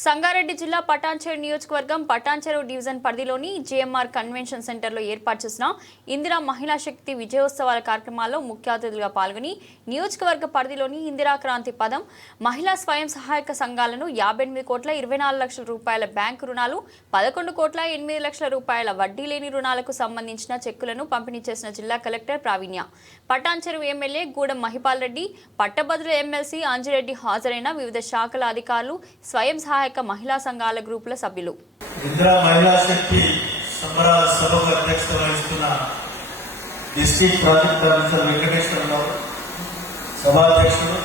సంగారెడ్డి జిల్లా పటాన్చెరు నియోజకవర్గం పటాన్చెరు డివిజన్ పరిధిలోని జేఎంఆర్ కన్వెన్షన్ సెంటర్లో ఏర్పాటు చేసిన ఇందిరా మహిళా శక్తి విజయోత్సవాల కార్యక్రమాల్లో ముఖ్య అతిథులుగా పాల్గొని నియోజకవర్గ పరిధిలోని ఇందిరా క్రాంతి పదం మహిళా స్వయం సహాయక సంఘాలను యాభై ఎనిమిది కోట్ల ఇరవై నాలుగు లక్షల రూపాయల బ్యాంకు రుణాలు పదకొండు కోట్ల ఎనిమిది లక్షల రూపాయల వడ్డీ లేని రుణాలకు సంబంధించిన చెక్కులను పంపిణీ చేసిన జిల్లా కలెక్టర్ ప్రావీణ్య. పటాన్చెరు ఎమ్మెల్యే గూడెం మహిపాల్ రెడ్డి పట్టభద్రుల ఎమ్మెల్సీ అంజిరెడ్డి హాజరైన వివిధ శాఖల అధికారులు స్వయం సహాయక మహిళా సంఘాల గ్రూపుల సభ్యులు. ఇందిరా మహిళా శక్తి సంబరాల సభకు అధ్యక్షత వహిస్తున్న డిస్ట్రిక్ట్ ప్రాజెక్ట్ ఆఫీసర్ వెంకటేశ్వరరావు సభాధ్యక్షుడు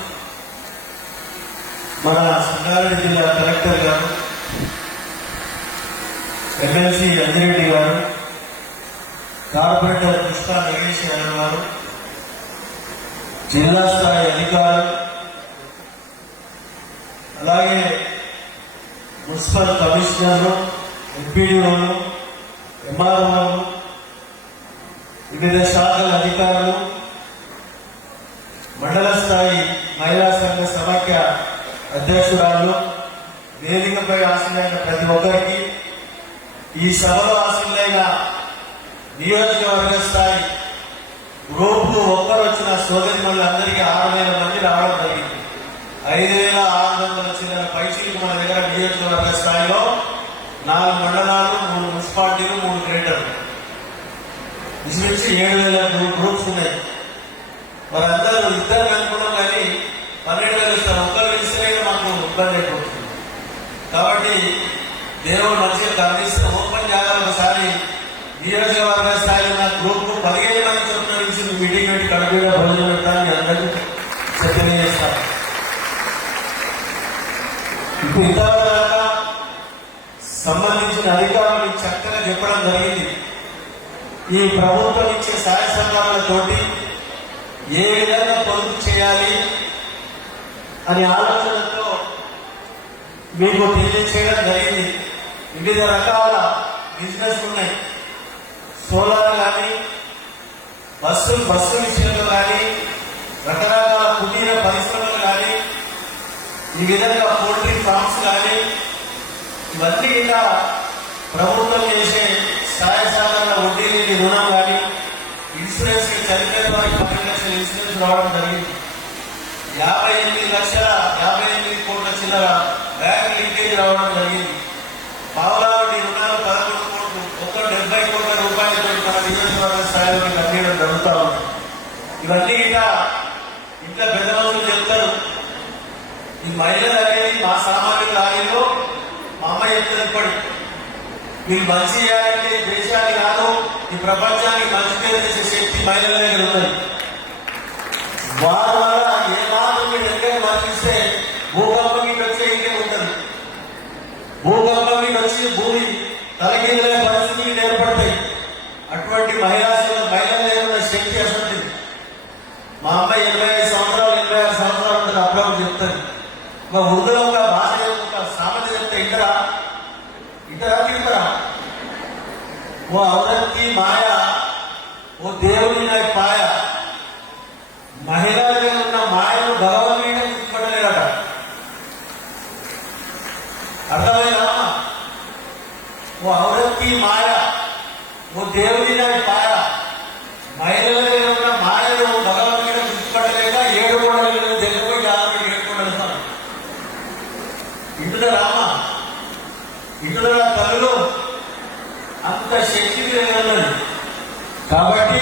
మన సంగారెడ్డి జిల్లా కలెక్టర్ గారు ఎమ్మెల్సీ అంజిరెడ్డి గారు కార్పొరేటర్ కృష్ణా నగేష్ యాదవ్ గారు జిల్లా స్థాయి అధికారులు అలాగే మున్సిపల్ కమిషనర్లు ఎంపీడీఓలు ఎంఆర్ఓలు వివిధ శాఖల అధికారులు మండల స్థాయి మహిళా సంఘ సమాఖ్య అధ్యక్షురాలు వేదికపై ఆశలైన ప్రతి ఒక్కరికి ఈ సభలో ఆశలైన నియోజకవర్గ స్థాయి నియోజకవర్గ స్థాయిలో నాలుగు మండలాలు మూడు మున్సిపాలిటీలు మూడు గ్రేటర్లు. ఇంచుమించు ఏడు వేల గ్రూప్స్ ఉన్నాయి. వారందరూ ఇద్దరు అనుకున్నాం కానీ పన్నెండు వేలు ఇస్తారు. ఒక్కరు ఇస్తే మాకు ఇబ్బంది అయిపోతుంది. కాబట్టి దేవుడు మంచిగా గమనిస్తే ఓపెన్ చేయాలి ఒకసారి. నియోజకవర్గ స్థాయిలో ఉన్న గ్రూప్ పదిహేను మంది చొప్పున నుంచి మీటింగ్ పెట్టి కనిపించడం భోజనం పెట్టాలని అందరికీ తెలియజేస్తాను ఇప్పుడు ఇంతవరకు సంబంధించిన అధికారులు చక్కగా చెప్పడం జరిగింది ఈ ప్రభుత్వం ఇచ్చే సహాయ సహకారాలతోటి ఏ విధంగా పొదుపు చేయాలి అనే ఆలోచనతో మీకు తెలియజేయడం జరిగింది. వివిధ రకాల బిజినెస్ ఉన్నాయి. సోలార్ కానీ బస్సు బస్సు విషయంలో కానీ రకరకాల కుటీర పరిశ్రమలు కానీ ఈ విధంగా పోల్ట్రీ ఫార్మ్స్ కానీ ఇవన్నీ ఇలా ప్రభుత్వం చేసి లక్షల రావడం జరిగింది యాభై ఎనిమిది లక్షల యాభై ఎనిమిది కోట్ల చిల్లర బ్యాంక్ లీకేజ్ రావడం జరిగింది. పావులా రుణాలు పదకొండు కోట్లు ఒక్క డెబ్బై కోట్ల రూపాయలతో మన నియోజకవర్గ స్థాయిలో అందించడం జరుగుతూ ఉంది. ఇవన్నీ ఇలా ఇంట్లో పెద్దలు చెప్తారు. ఈ మహిళలు అనేది మా సామాజిక లారీలో మా అమ్మ చెప్తారు ఇప్పటి. మీరు మంచి చేయాలంటే దేశానికి కాదు ఈ ప్రపంచానికి మంచి పేరు తెచ్చే శక్తి మహిళల దగ్గర ఉన్నది వారి వల్ల ఏ మాత్రం మీరు ఎక్కడ మరణిస్తే భూకంపంకి వచ్చే ఇంకే ఉంటుంది భూకంపంకి వచ్చి భూమి తలకిందులే పరిస్థితులు ఏర్పడతాయి అటువంటి మహిళా మహిళల దగ్గర శక్తి అసలు మా అమ్మాయి ఎనభై ఐదు సంవత్సరాలు ఎనభై ఆరు సంవత్సరాలు ఉంటుంది అప్పుడప్పుడు చెప్తాను మా ఉర్దూలో ఒక భాష ఒక సామెత చెప్తే ఇంటరా ఇంటరా తింటరా ఓ ఔరత్కి మాయ ఓ దేవుని నాకు పాయ మహిళల దగ్గర ఉన్న మాయను భగవంతుడే గుర్తుపట్టలేరట అర్థమైనా ఓ ఔరత్కి మాయ ఓ దేవుడి నాకు పాయ. మహిళల ఉన్న మాయను భగవంతుడు గుర్తుపట్టలేక ఏడు కూడా దగ్గర యాభై ఏడు కూడా ఇంటున్న రామ ఇంటున్న తల్లులు అంత శక్తి ఉన్నది కాబట్టి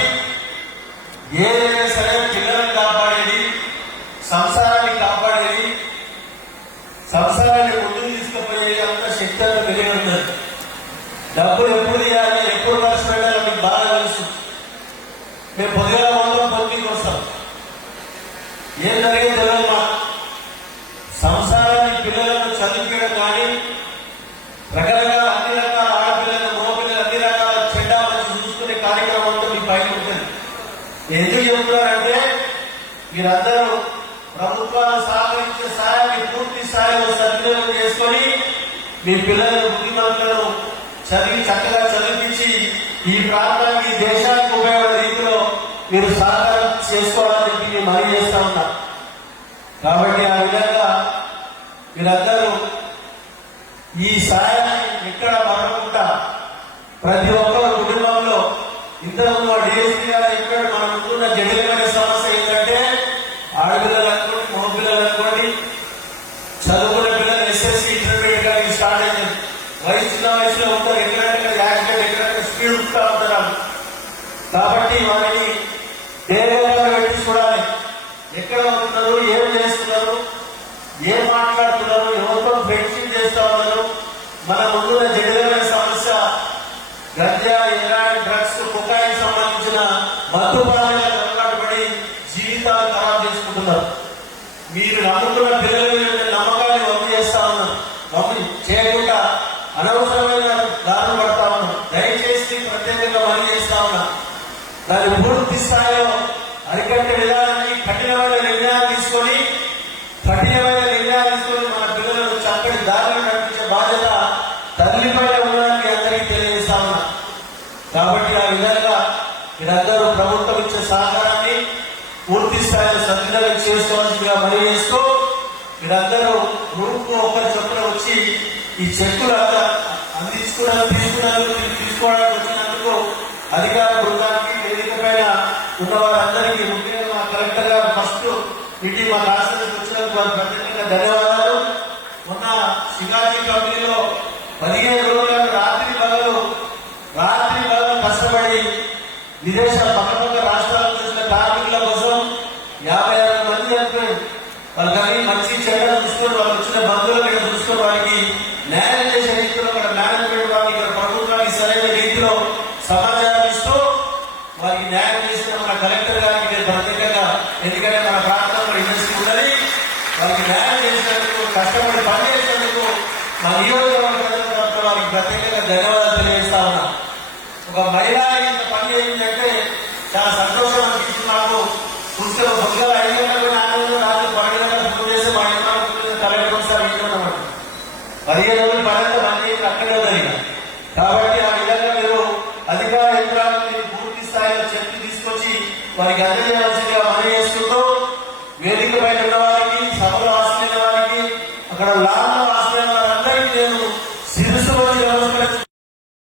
ఏ సరే పిల్లలను కాపాడేది సంసారాన్ని కాపాడేది సంసారాన్ని ముందుకు తీసుకుపోయే అంత శక్తి అంతా కలిగి ఉన్నది డబ్బులు ఎప్పుడు తీయాలి ఎప్పుడు ఖర్చు పెట్టాలి మీకు బాగా తెలుసు. మేము పొద్దుగా మొత్తం పొద్దుకి వస్తాం. ఏం జరిగేది తెలియదు సంసారాన్ని పిల్లలను చదివించడం కానీ రకరకాల అన్ని రకాల ఆడపిల్లలు మోపిల్లలు అన్ని రకాల చెడ్డా మంచి చూసుకునే కార్యక్రమంతో మీకు పైన ఉంటుంది. ఎందుకు చెబుతున్నారంటే మీరందరూ ప్రభుత్వాలు సహకరించే సహాయాన్ని పూర్తి స్థాయిలో సద్వినియోగం చేసుకొని మీ పిల్లలను బుద్ధిమంతులను చదివి చక్కగా చదివించి ఈ ప్రాంతానికి ఈ దేశానికి ఉపయోగపడే రీతిలో మీరు సహకారం చేసుకోవాలని చెప్పి నేను మనవి చేస్తా ఉన్నా. కాబట్టి ఆ విధంగా మీరందరూ ఈ సాయాన్ని ఎక్కడ మరవకుండా ప్రతి ఒక్కరు కుటుంబంలో ఇంతకుముందు డిఎస్పీ గారు ఇక్కడ మనం ముందున్న జటిలమైన సమస్య ఏంటంటే ఆడపిల్లలు అనుకోండి ఖరాబ్ మీరు నమ్ముకున్న పిల్లలని నమ్మకాన్ని వమ్ము చేస్తా ఉన్నాను వమ్ము చేయకుండా అనవసరమైన దారులు పడతా ఉన్నారు. దయచేసి ప్రత్యేకంగా పని చేస్తా ఉన్నా దాని పూర్తి స్థాయిలో అరికట్టే విధానాన్ని కఠినమైన నిర్ణయాలు తీసుకొని కఠినమైన నిర్ణయాలు తీసుకొని మన పిల్లలను చక్కటి దారిలో నడిపించే బాధ్యత తల్లిపైన ఉండడానికి అందరికీ తెలియజేస్తా ఉన్నా కాబట్టి ఆ విధంగా మీరందరూ ప్రభుత్వం ఇచ్చే సహకారాన్ని పూర్తి స్థాయిలో సద్వినియోగం చేసుకోవాల్సిందిగా మనవి చేస్తూ మీరందరూ గ్రూప్ ఒకరి చొప్పున వచ్చి ఈ చెక్కులు అంతా అందించుకున్నారు తీసుకున్నారు తీసుకోవడానికి వచ్చినందుకు అధికార బృందానికి వేదిక పైన ఉన్న వారందరికీ ముఖ్యంగా మా కలెక్టర్ గారు ఫస్ట్ ఇటీ మా రాష్ట్రానికి వచ్చినందుకు వారు ప్రత్యేకంగా ధన్యవాదాలు. మొన్న శివాజీ కంపెనీలో పదిహేను రోజుల రాత్రి పగలు రాత్రి పగలు కష్టపడి విదేశ పక్క పక్క రాష్ట్రాలకు వచ్చిన కార్మికుల కోసం యాభై ఆరు మంది చనిపోయారు వాళ్ళకి మంచి చెడ్డ చూసుకొని వాళ్ళు వచ్చిన బంధువులు ఇక్కడ చూసుకొని వారికి న్యాయం చేసే రీతిలో మన మేనేజ్మెంట్ వారికి ఇక్కడ ప్రభుత్వానికి సరైన రీతిలో సమాచారం ఇస్తూ వారికి న్యాయం చేసిన మన కలెక్టర్ గారికి మీరు ప్రత్యేకంగా ఎందుకంటే మన ప్రాంతంలో ఇండస్ట్రీ ఉన్నది. వారికి న్యాయం చేసినందుకు కష్టపడి పనిచేసినందుకు మా నియోజకవర్గ ప్రజల తరఫున వారికి ప్రత్యేకంగా ధన్యవాదాలు తెలియజేస్తా ఉన్నా. ఒక మహిళ ఇంత పని చేయిందంటే చాలా సంతోషం అనిపిస్తుంది నాకు. చూస్తే పొద్దుగా ఐదు గంటలకు నాలుగు గంటలకు రాత్రి పన్నెండు గంటలకు ఫోన్ చేసి మా ఇంట్లో తలపెట్టుకుని సార్ ఇంట్లో పదిహేను రోజులు పడంత పని చేసి అక్కడే జరిగిన కాబట్టి ఆ విధంగా మీరు అధికార యంత్రాలు స్థాయిలో చర్చ తీసుకొచ్చి వారికి అందజేయాల్సిందిగా మనం చేస్తుందో వేదిక పైన ఉన్న వారికి సభలో ఆశ్రయిన వారికి అక్కడ లాభంలో ఆశ్రయిన వారందరికీ నేను